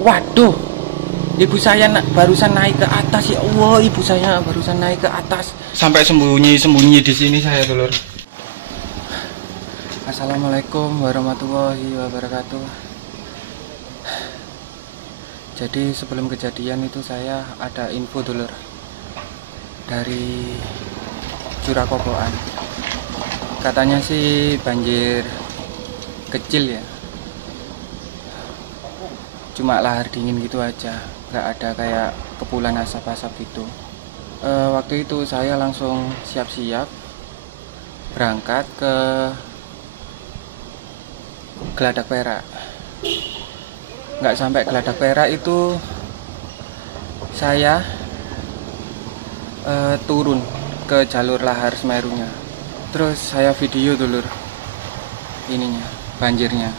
Waduh, ibu saya barusan naik ke atas, ya Allah, ibu saya barusan naik ke atas. Sampai sembunyi-sembunyi di sini saya, Dulur. Assalamualaikum warahmatullahi wabarakatuh. Jadi sebelum kejadian itu saya ada info, Dulur, dari Curakoboan. Katanya sih banjir kecil ya, cuma lahar dingin gitu aja, nggak ada kayak kepulan asap-asap gitu. Waktu itu saya langsung siap-siap berangkat ke Geladak Perak. Nggak sampai Geladak Perak itu saya turun ke jalur lahar Semerunya. Terus saya video, Dulur, ininya, banjirnya.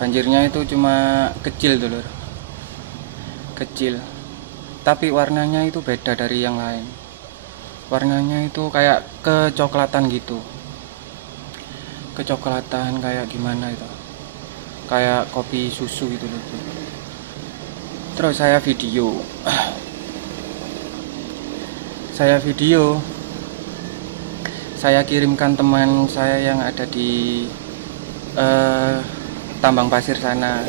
Banjirnya itu cuma kecil, Dulur, kecil, tapi warnanya itu beda dari yang lain. Warnanya itu kayak kecoklatan gitu, kecoklatan kayak gimana itu, kayak kopi susu gitu loh. Terus saya video saya kirimkan teman saya yang ada di tambang pasir sana,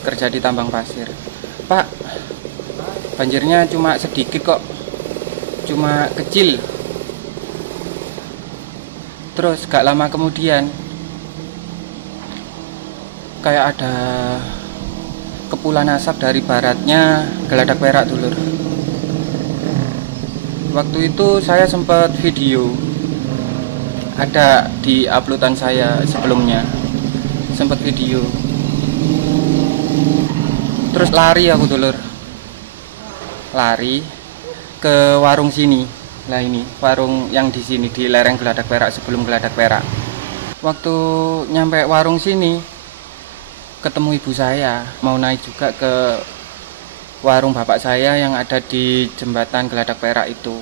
kerja di tambang pasir. Pak, banjirnya cuma sedikit kok, cuma kecil. Terus gak lama kemudian kayak ada kepulan asap dari baratnya Geladak Perak, Dulur. Waktu itu saya sempat video, ada di uploadan saya sebelumnya, sempat video. Terus lari aku, Dulur, lari ke warung sini. Lah ini warung yang di sini di lereng Geladak Perak, sebelum Geladak Perak. Waktu nyampe warung sini ketemu ibu saya mau naik juga ke warung bapak saya yang ada di jembatan Geladak Perak itu.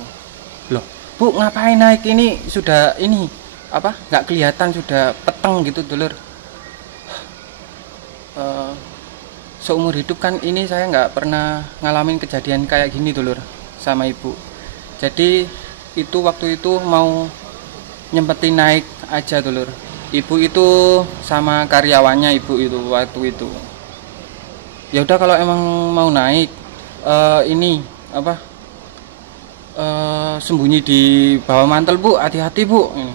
Loh, Bu, ngapain naik? Ini sudah ini apa? Nggak kelihatan, sudah peteng gitu, Dulur. Seumur hidup kan ini saya nggak pernah ngalamin kejadian kayak gini, Dulur, sama ibu. Jadi itu waktu itu mau nyempetin naik aja, Dulur. Ibu itu sama karyawannya ibu itu waktu itu. Ya udah kalau emang mau naik, ini apa? Sembunyi di bawah mantel, Bu. Hati-hati, Bu. Ini.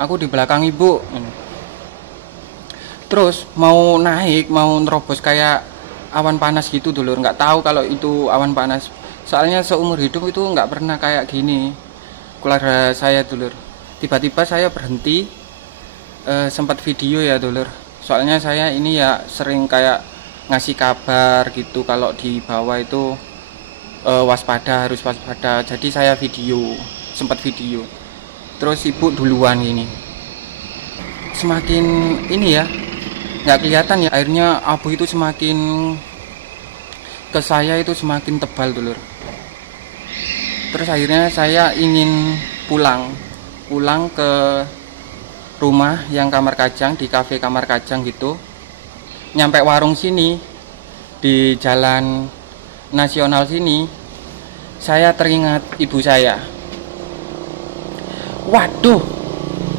Aku di belakang ibu. Ini. Terus mau naik, mau nerobos kayak awan panas gitu, Dulur. Nggak tahu kalau itu awan panas. Soalnya seumur hidup itu nggak pernah kayak gini keluarga saya, Dulur. Tiba-tiba saya berhenti, sempat video ya, Dulur. Soalnya saya ini ya sering kayak ngasih kabar gitu kalau di bawah itu waspada, harus waspada. Jadi saya video, sempat video. Terus ibu duluan ini. Semakin ini ya, nggak kelihatan ya, airnya abu itu semakin ke saya itu semakin tebal, Dulur. Terus akhirnya saya ingin pulang ke rumah yang kamar kacang, di kafe kamar kacang gitu. Nyampe warung sini di jalan nasional sini, saya teringat ibu saya. Waduh,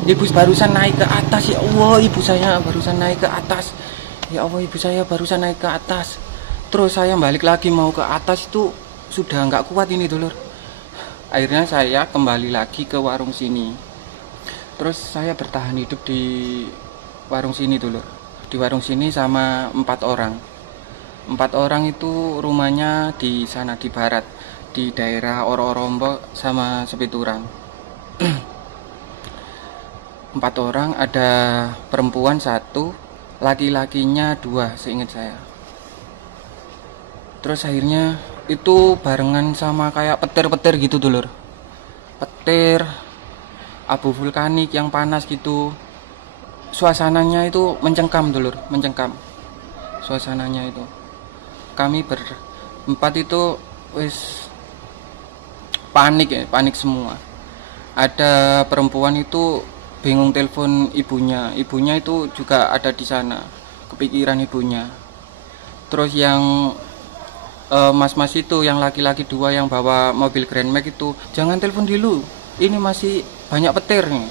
ibu barusan naik ke atas, ya Allah, ibu saya barusan naik ke atas. Ya Allah, ibu saya barusan naik ke atas. Terus saya balik lagi mau ke atas itu sudah nggak kuat ini, Dulur. Akhirnya saya kembali lagi ke warung sini. Terus saya bertahan hidup di warung sini, Dulur. Di warung sini sama 4 orang. 4 orang itu rumahnya di sana di barat, di daerah Oro-Orombo sama Sepiturang. 4 orang, ada perempuan 1, laki-lakinya 2 seingat saya. Terus akhirnya itu barengan sama kayak petir-petir gitu, Dulur. Petir, abu vulkanik yang panas gitu. Suasananya itu mencengkam, Dulur, mencengkam. Suasananya itu. Kami berempat itu wis panik ya, panik semua. Ada perempuan itu bingung telepon ibunya. Ibunya itu juga ada di sana. Kepikiran ibunya. Terus yang mas-mas itu, yang laki-laki dua yang bawa mobil Grand Max itu, jangan telepon dulu, ini masih banyak petir nih.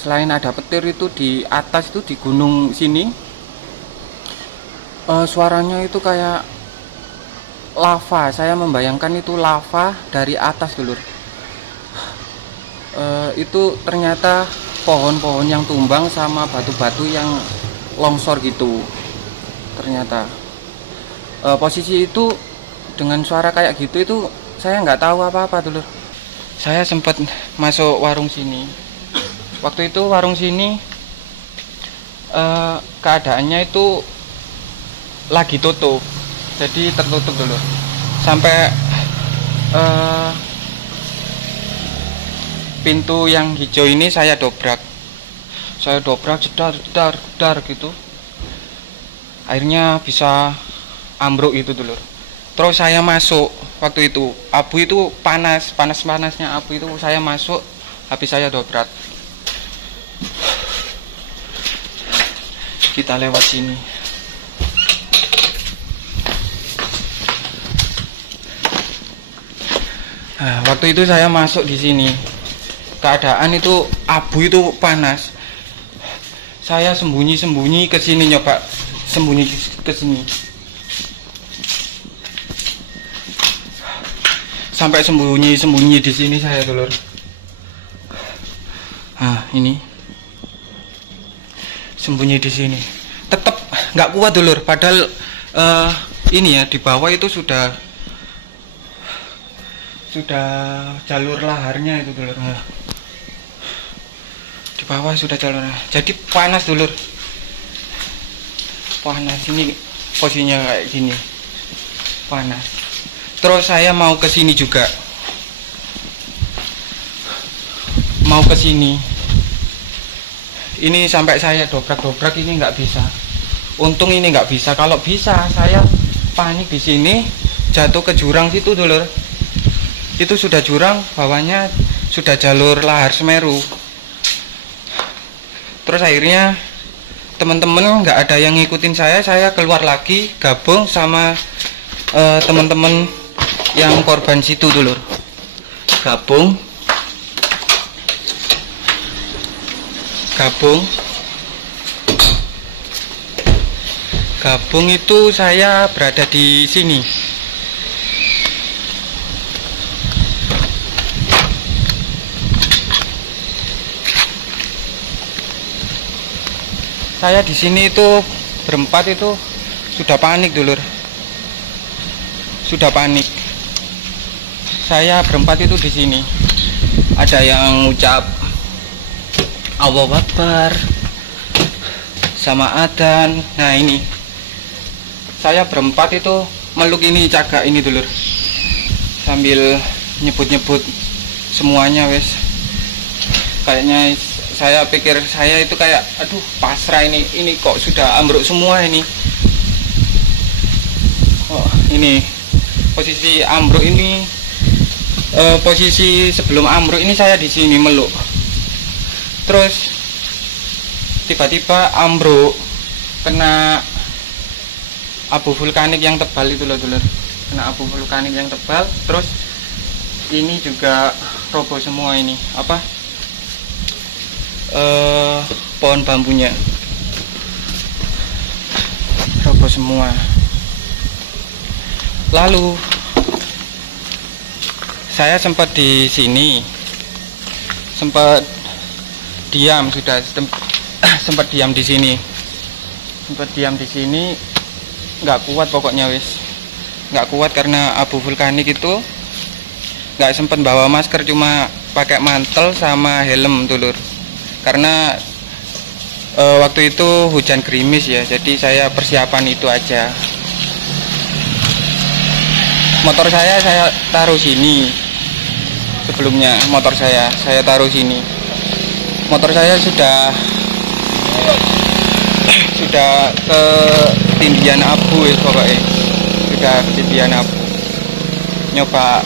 Selain ada petir itu di atas itu di gunung sini, suaranya itu kayak lava. Saya membayangkan itu lava dari atas dulur. Itu ternyata pohon-pohon yang tumbang sama batu-batu yang longsor gitu. Ternyata posisi itu dengan suara kayak gitu itu saya nggak tahu apa-apa dulur. Saya sempat masuk warung sini. Waktu itu warung sini keadaannya itu lagi tutup, jadi tertutup dulu. Sampai pintu yang hijau ini saya dobrak jedar gitu. Akhirnya bisa ambruk itu dulur. Terus saya masuk, waktu itu abu itu panas-panasnya abu itu, saya masuk, habis saya dobrak. Kita lewat sini. Nah, waktu itu saya masuk di sini, keadaan itu abu itu panas. Saya sembunyi ke sini, nyoba sembunyi ke sini. Sampai sembunyi di sini saya dulur. Nah, ini sembunyi di sini. Tetap nggak kuat dulur. Padahal ini ya di bawah itu sudah jalur laharnya itu dulur. Di bawah sudah jalur. Jadi panas dulur. Panas, ini posisinya kayak gini. Panas. Terus saya mau ke sini juga. Mau ke sini. Ini sampai saya dobrak ini nggak bisa. Untung ini nggak bisa. Kalau bisa saya panik di sini, jatuh ke jurang situ dulur. Itu sudah jurang, bawahnya sudah jalur lahar Semeru. Terus akhirnya teman-teman nggak ada yang ngikutin saya keluar lagi gabung sama teman-teman yang korban situ dulur. Gabung itu saya berada di sini. Saya di sini itu berempat itu sudah panik dulur. Sudah panik. Saya berempat itu di sini. Ada yang ucap Allahu Akbar sama adzan. Nah, ini saya berempat itu meluk ini cagak ini dulur. Sambil nyebut-nyebut semuanya wes. Kayaknya saya pikir saya itu kayak aduh pasrah ini kok sudah ambruk semua ini. Oh, ini posisi ambruk ini. Posisi sebelum ambruk ini saya di sini meluk. Terus tiba-tiba ambruk kena abu vulkanik yang tebal itu loh dulur. Kena abu vulkanik yang tebal. Terus ini juga roboh semua ini. Apa? Pohon bambunya roboh semua. Lalu saya sempat di sini, sempat diam sempat diam di sini, nggak kuat pokoknya wis, nggak kuat karena abu vulkanik itu. Nggak sempat bawa masker, cuma pakai mantel sama helm dulur. Karena waktu itu hujan gerimis ya, jadi saya persiapan itu aja. Motor saya taruh sini. Sebelumnya motor saya taruh sini. Motor saya sudah ketindihan abu ya pokoknya. Sudah ketindihan abu. Nyoba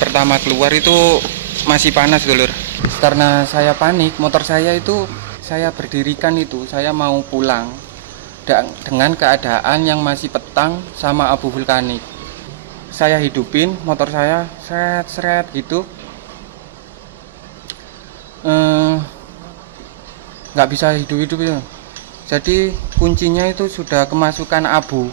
pertama keluar itu masih panas dulur. Karena saya panik, motor saya itu saya berdirikan itu, saya mau pulang. dengan keadaan yang masih petang sama abu vulkanik. Saya hidupin motor saya, seret gitu, nggak bisa hidup ya. Jadi kuncinya itu sudah kemasukan abu,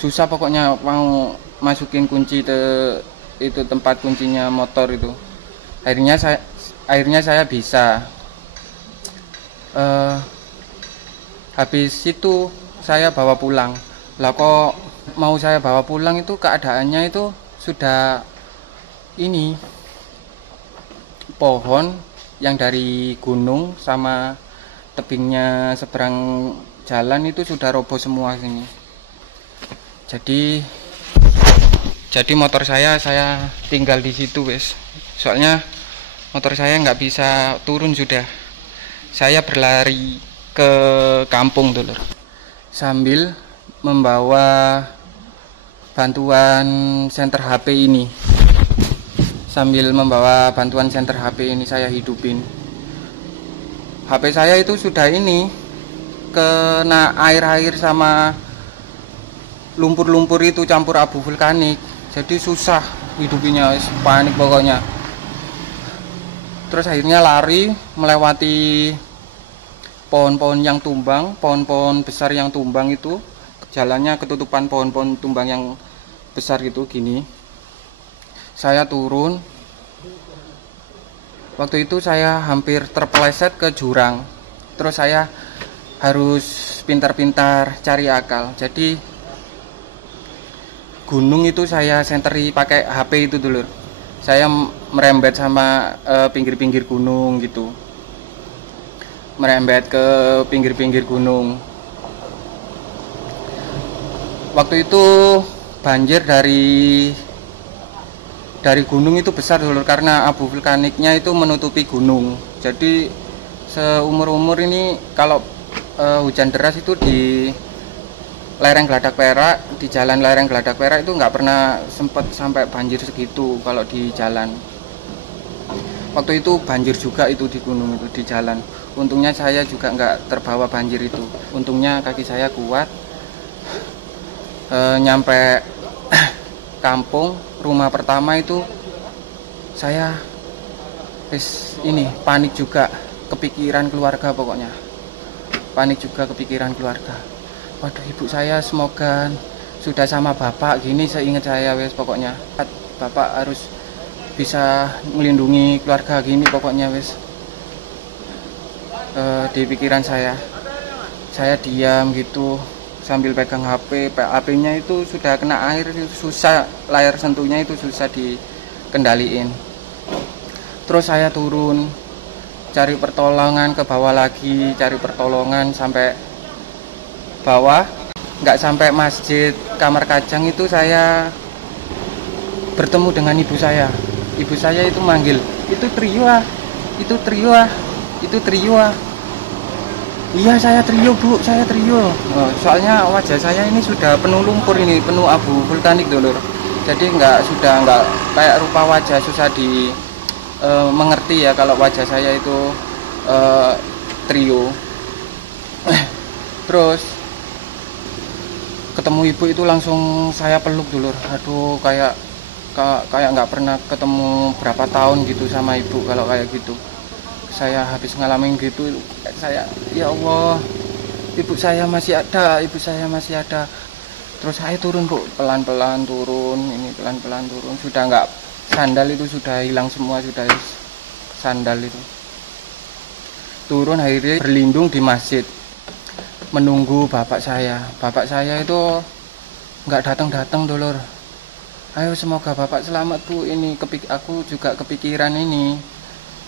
susah pokoknya mau masukin kunci itu tempat kuncinya motor itu. Akhirnya saya bisa. Habis itu saya bawa pulang. Lah kok mau saya bawa pulang itu keadaannya itu sudah ini, pohon yang dari gunung sama tebingnya seberang jalan itu sudah roboh semua sini. Jadi motor saya tinggal di situ wes. Soalnya motor saya nggak bisa turun sudah. Saya berlari ke kampung dulu sambil membawa bantuan senter HP ini. Saya hidupin. HP saya itu sudah ini kena air sama lumpur-lumpur itu campur abu vulkanik. Jadi susah hidupinnya, panik pokoknya. Terus akhirnya lari melewati pohon-pohon yang tumbang, pohon-pohon besar yang tumbang itu. Jalannya ketutupan pohon-pohon tumbang yang besar itu gini. Saya turun. Waktu itu saya hampir terpeleset ke jurang. Terus saya harus pintar-pintar cari akal. Jadi gunung itu saya senteri pakai HP itu dulu. Saya merembet sama pinggir-pinggir gunung gitu. Merembet ke pinggir-pinggir gunung. Waktu itu banjir dari gunung itu besar dulu karena abu vulkaniknya itu menutupi gunung. Jadi seumur-umur ini kalau hujan deras itu di lereng Geladak Perak, di jalan lereng Geladak Perak itu nggak pernah sempat sampai banjir segitu kalau di jalan. Waktu itu banjir juga itu di gunung itu di jalan. Untungnya saya juga nggak terbawa banjir itu. Untungnya kaki saya kuat. Nyampe kampung rumah pertama itu saya panik juga, kepikiran keluarga pokoknya. Waduh, ibu saya semoga sudah sama bapak gini, seingat saya pokoknya. Bapak harus bisa melindungi keluarga gini pokoknya di pikiran saya diam gitu sambil pegang HP-nya itu sudah kena air, susah, layar sentuhnya itu susah dikendaliin. Terus saya turun cari pertolongan, ke bawah lagi cari pertolongan sampai bawah, nggak sampai masjid Kamar Kajang itu saya bertemu dengan ibu saya. Ibu saya itu manggil, itu trio ah. Iya, saya trio bu, saya trio. Soalnya wajah saya ini sudah penuh lumpur, ini penuh abu vulkanik dulu. Jadi sudah nggak kayak rupa wajah, susah mengerti ya kalau wajah saya itu trio. Terus ketemu ibu itu langsung saya peluk dulu. Aduh, kayak nggak pernah ketemu berapa tahun gitu sama ibu kalau kayak gitu. Saya habis ngalamin gitu, ya Allah, ibu saya masih ada. Terus saya turun bu, pelan-pelan turun, sudah nggak, sandal itu sudah hilang semua, sudah sandal itu. Turun akhirnya berlindung di masjid, menunggu bapak saya itu nggak datang dulur. Ayo semoga bapak selamat bu, ini aku juga kepikiran ini.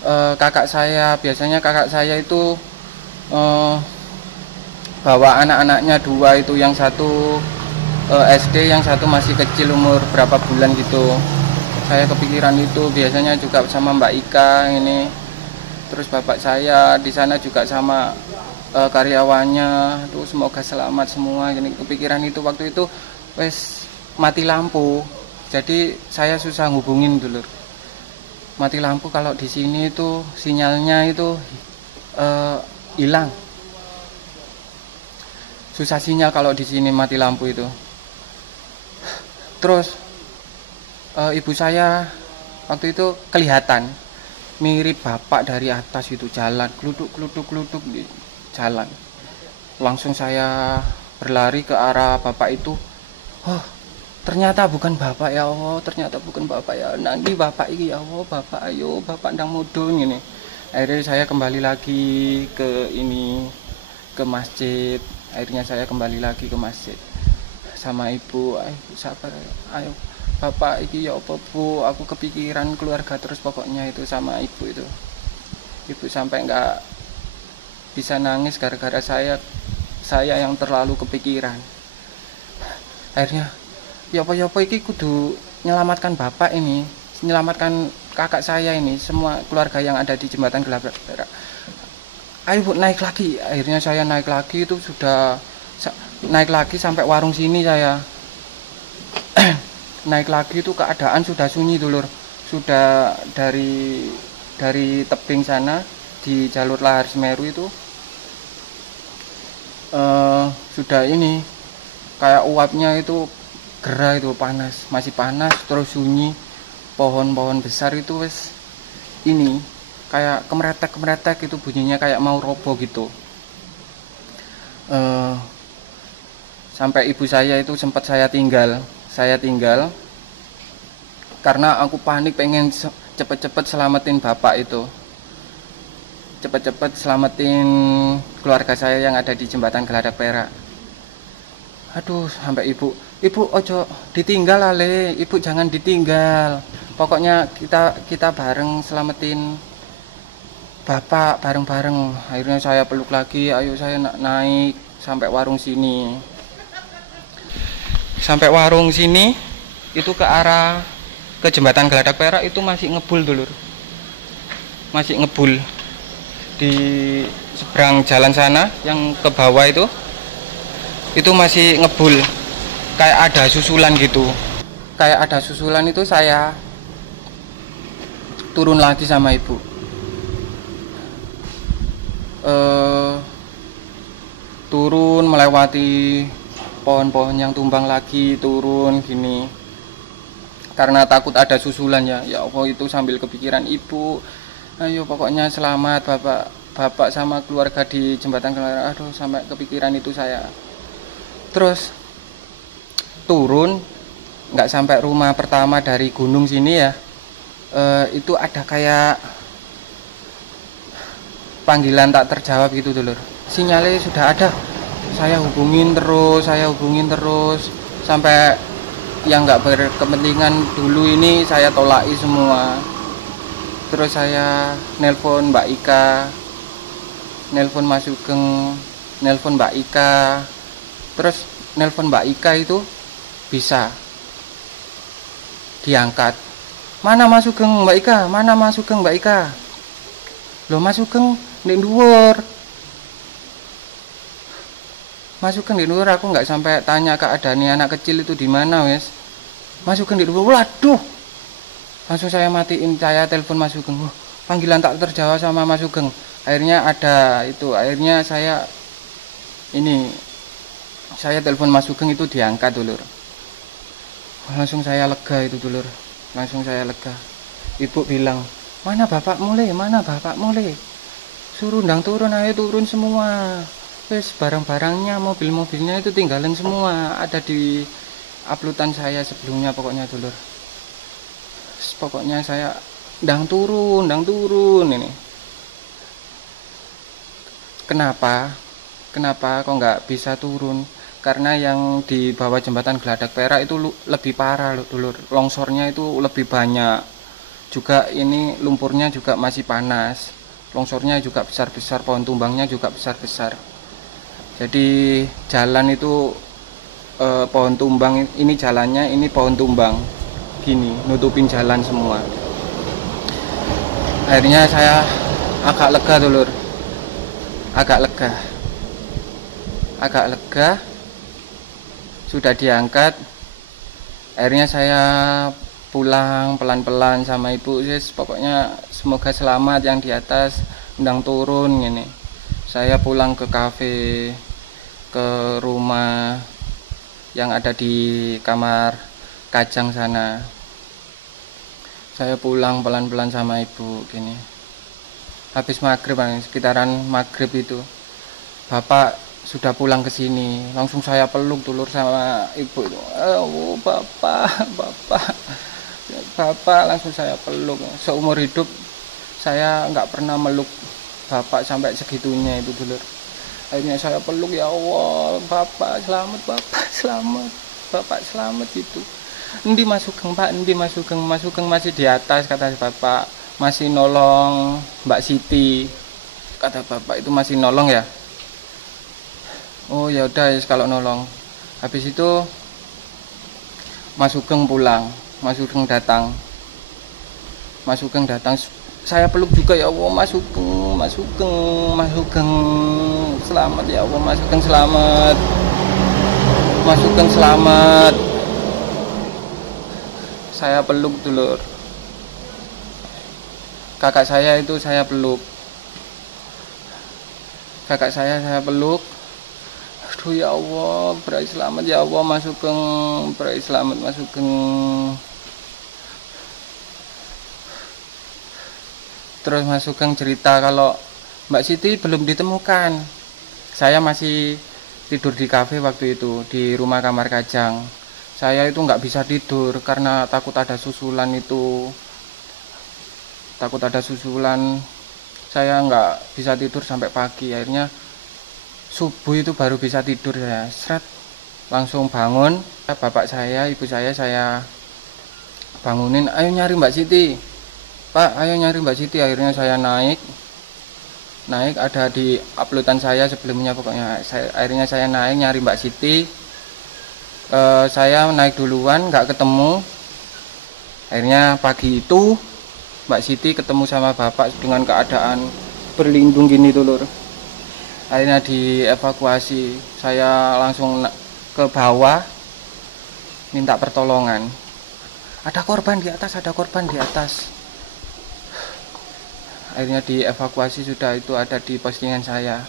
Biasanya kakak saya itu bawa anak-anaknya dua itu, yang satu SD, yang satu masih kecil umur berapa bulan gitu. Saya kepikiran itu, biasanya juga sama Mbak Ika ini. Terus bapak saya di sana juga sama karyawannya, tuh semoga selamat semua. Jadi kepikiran itu, waktu itu wes mati lampu. Jadi saya susah ngubungin dulu. Mati lampu kalau di sini itu sinyalnya itu hilang. Susah sinyal kalau di sini mati lampu itu. Terus ibu saya waktu itu kelihatan mirip bapak dari atas itu, jalan geluduk di jalan. Langsung saya berlari ke arah bapak itu. Oh, ternyata bukan bapak, ya Allah, ternyata bukan bapak ya. Nanti bapak ini, ya Allah, bapak, ayo bapak ndang mudun gini. Akhirnya saya kembali lagi ke masjid. Akhirnya saya kembali lagi ke masjid sama ibu. Ayo sabar, ayo bapak iki ya apa bu, aku kepikiran keluarga terus pokoknya itu sama ibu itu. Ibu sampai nggak bisa nangis gara-gara saya yang terlalu kepikiran. Akhirnya ya apa iki kudu menyelamatkan bapak ini, menyelamatkan kakak saya ini, semua keluarga yang ada di jembatan Gelabrak Perak. Ayo bu, naik lagi. Akhirnya saya naik lagi, itu sudah naik lagi sampai warung sini saya. Naik lagi itu keadaan sudah sunyi dulur. Sudah dari tebing sana di jalur lahar Semeru itu sudah ini kayak uapnya itu gerah, itu panas, masih panas, terus sunyi. Pohon-pohon besar itu wes ini kayak kemeretek itu bunyinya, kayak mau roboh gitu. Sampai ibu saya itu sempat saya tinggal karena aku panik pengen cepet-cepet selamatin bapak itu, cepet-cepet selamatin keluarga saya yang ada di jembatan Geladak Perak. Aduh, sampai ibu ojo ditinggal ale, ibu jangan ditinggal, pokoknya kita bareng selamatin bapak bareng-bareng. Akhirnya saya peluk lagi, ayo saya naik sampai warung sini. Sampai warung sini itu ke arah ke jembatan Geladak Perak itu masih ngebul dulur. Masih ngebul. Di seberang jalan sana yang ke bawah itu masih ngebul. Kayak ada susulan gitu. Kayak ada susulan itu saya turun lagi sama ibu. Turun melewati pohon-pohon yang tumbang lagi, turun gini karena takut ada susulan ya Allah. Itu sambil kepikiran ibu, ayo pokoknya selamat bapak sama keluarga di jembatan Geladak. Aduh, sampai kepikiran itu saya. Terus turun nggak sampai rumah pertama dari gunung sini ya, itu ada kayak panggilan tak terjawab gitu dulur. Sinyalnya sudah ada, saya hubungin terus sampai yang nggak berkepentingan dulu ini saya tolaki semua. Terus saya nelpon Mbak Ika, nelpon Mas Sugeng, nelpon Mbak Ika. Terus nelpon Mbak Ika itu bisa diangkat. Mana Mas Sugeng Mbak Ika? Mana Mas Sugeng Mbak Ika? Loh, Mas Sugeng ning dhuwur. Mas Sugeng di dhuwur, aku nggak sampai tanya keadaannya anak kecil itu di mana wes. Mas Sugeng di dhuwur. Waduh. Langsung saya matiin, saya telepon Mas Sugeng. Panggilan tak terjawab sama Mas Sugeng. Akhirnya saya telepon Mas Sugeng itu diangkat dulur. Langsung saya lega itu dulur. Langsung saya lega. Ibu bilang, mana bapak mulai? Suruh ndang turun, ayo turun semua. Wes barang-barangnya, mobil-mobilnya itu tinggalin semua. Ada di uploadan saya sebelumnya pokoknya dulur. Pokoknya saya ndang turun ini. Kenapa kok nggak bisa turun? Karena yang di bawah jembatan Geladak Perak itu lebih parah dulur. Longsornya itu lebih banyak. Juga ini lumpurnya juga masih panas. Longsornya juga besar-besar, pohon tumbangnya juga besar-besar. Jadi jalan itu pohon tumbang ini, jalannya ini pohon tumbang gini, nutupin jalan semua. Akhirnya saya agak lega dulur, agak lega sudah diangkat. Akhirnya saya pulang pelan-pelan sama ibu. Pokoknya semoga selamat yang di atas, ndang turun gini. Saya pulang ke kafe, ke rumah yang ada di kamar Kajang sana. Saya pulang pelan-pelan sama ibu gini. Habis maghrib, sekitaran maghrib itu, bapak sudah pulang ke sini. Langsung saya peluk dulur sama ibu itu. Oh, bapak langsung saya peluk. Seumur hidup saya nggak pernah meluk bapak sampai segitunya itu dulur. Akhirnya saya peluk, ya Allah, bapak selamat, bapak selamat itu. Endi Mas Sugeng, Pak, endi Mas Sugeng masih di atas, kata bapak, masih nolong Mbak Siti, kata bapak. Itu masih nolong ya. Oh ya udah, kalau nolong. Habis itu Mas Sugeng pulang, Mas Sugeng datang, saya peluk juga, ya Allah, Mas Sugeng selamat, ya Allah, Mas Sugeng selamat. Saya peluk dulur. Kakak saya itu saya peluk. Aduh, ya Allah, berai selamat, ya Allah, Mas Sugeng, berai selamat, Mas Sugeng. Terus Mas Sugeng cerita kalau Mbak Siti belum ditemukan. Saya masih tidur di kafe waktu itu, di rumah kamar Kajang. Saya itu nggak bisa tidur karena takut ada susulan itu. Saya nggak bisa tidur sampai pagi. Akhirnya subuh itu baru bisa tidur saya. Langsung bangun. Bapak saya, ibu saya bangunin. Ayo nyari Mbak Siti. Pak, ayo nyari Mbak Siti. Akhirnya saya naik ada di uploadan saya sebelumnya pokoknya. Akhirnya saya naik nyari Mbak Siti. Saya naik duluan, nggak ketemu. Akhirnya pagi itu Mbak Siti ketemu sama bapak dengan keadaan berlindung gini dulur. Akhirnya dievakuasi. Saya langsung ke bawah minta pertolongan. Ada korban di atas. Akhirnya dievakuasi, sudah itu ada di postingan saya.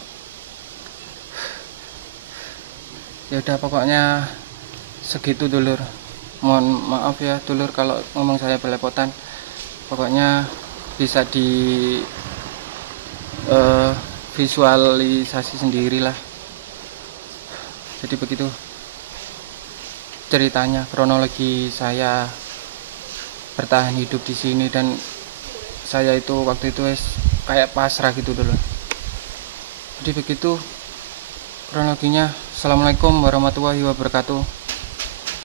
Ya udah, pokoknya segitu dulur. Mohon maaf ya dulur kalau ngomong saya belepotan. Pokoknya bisa di visualisasi sendirilah. Jadi begitu ceritanya, kronologi saya bertahan hidup di sini, dan saya itu waktu itu kayak pasrah gitu dulu. Jadi begitu kronologinya. Assalamualaikum warahmatullahi wabarakatuh.